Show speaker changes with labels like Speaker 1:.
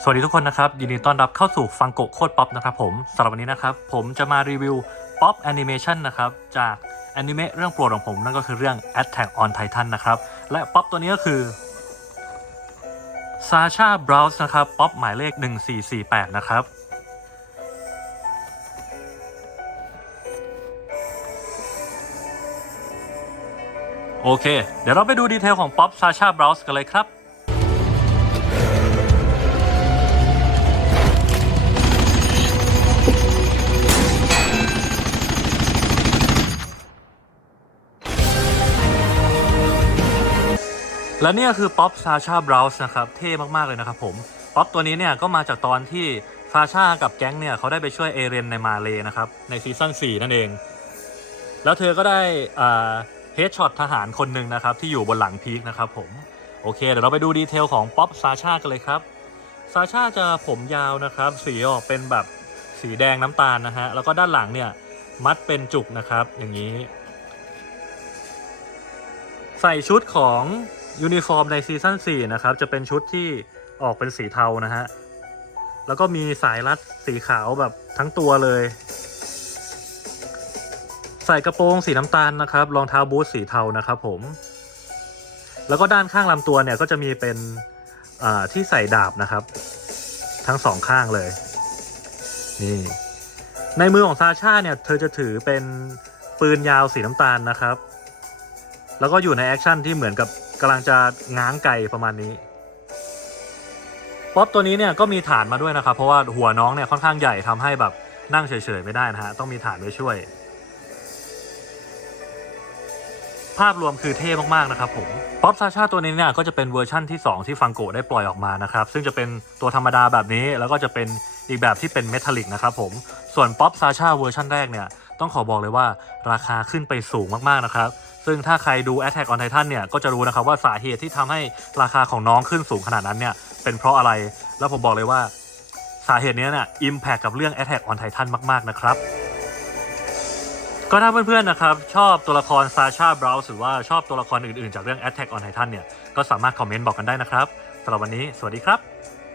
Speaker 1: สวัสดีทุกคนนะครับ ยินดีต้อนรับเข้าสู่ฟังโกโคตรป๊อปนะครับผมสำหรับวันนี้นะครับ ผมจะมารีวิวป๊อปแอนิเมชันนะครับ จากแอนิเมะเรื่องโปรดของผม นั่นก็คือเรื่อง Attack on Titan นะครับ และป๊อปตัวนี้ก็คือซาชาบราวส์นะครับป๊อปหมายเลข 1448 นะครับโอเค เดี๋ยวเราไปดูดีเทลของป๊อปซาชาบราวส์กันเลยครับ และนี่ยคือป๊อปซาชาบราวส์นะครับ เท่มากๆเลยนะครับผม ป๊อปตัวนี้เนี่ยก็มาจากตอนที่ซาชากับแก๊งเนี่ยเขาได้ไปช่วยเอเรนในมาเลนะครับ ในซีซั่น4นั่นเอง แล้วเธอก็ได้เฮดช็อตทหารคนหนึ่งนะครับ ที่อยู่บนหลังพีคนะครับผม โอเค เดี๋ยวเราไปดูดีเทลของป๊อปซาชากันเลยครับซาชาจะผมยาวนะครับ สีออกเป็นแบบสีแดงน้ำตาลนะฮะ แล้วก็ด้านหลังเนี่ยมัดเป็นจุกนะครับ อย่างนี้ ใส่ชุดของ ยูนิฟอร์มในซีซั่น4นะครับจะเป็นชุดที่ออกเป็นสีเทานะฮะ แล้วก็มีสายรัดสีขาวแบบทั้งตัวเลย ใส่กระโปรงสีน้ำตาลนะครับรองเท้าบูทสีเทานะครับผม แล้วก็ด้านข้างลำตัวเนี่ยก็จะมีเป็นที่ใส่ดาบนะครับ ทั้งสองข้างเลย นี่ ในมือของซาชาเนี่ยเธอจะถือเป็นปืนยาวสีน้ำตาลนะครับ แล้วก็อยู่ในแอคชั่นที่เหมือนกับกำลังจะง้างไก่ประมาณนี้ป๊อปตัวนี้เนี่ยก็มีฐานมาด้วยนะครับ เพราะว่าหัวน้องเนี่ยค่อนข้างใหญ่ทำให้แบบนั่งเฉยๆไม่ได้นะฮะต้องมีฐานไว้ช่วย ภาพรวมคือเท่มากๆนะครับผมป๊อปซาชาตัวนี้เนี่ยก็จะเป็นเวอร์ชั่นที่ 2 ที่ฟังโกได้ปล่อยออกมานะครับซึ่งจะเป็นตัวธรรมดาแบบนี้แล้วก็จะเป็นอีกแบบที่เป็นเมทัลลิกนะครับผมส่วนป๊อปซาชาเวอร์ชันแรกเนี่ย ต้องขอบอกเลยว่าราคาขึ้นไปสูงมากๆนะครับ ซึ่งถ้าใครดู Attack on Titan เนี่ยก็จะรู้นะครับว่าสาเหตุที่ทำให้ราคาของน้องขึ้นสูงขนาดนั้นเนี่ยเป็นเพราะอะไร แล้วผมบอกเลยว่าสาเหตุนี้เนี่ยอิมแพคกับเรื่อง Attack on Titan มาก ๆ นะครับก็ถ้าเพื่อนๆนะครับ ชอบตัวละครซาชาบราวส์หรือว่าชอบตัวละครอื่นๆ จากเรื่อง Attack on Titan เนี่ย ก็สามารถคอมเมนต์บอกกันได้นะครับสำหรับวันนี้ สวัสดีครับ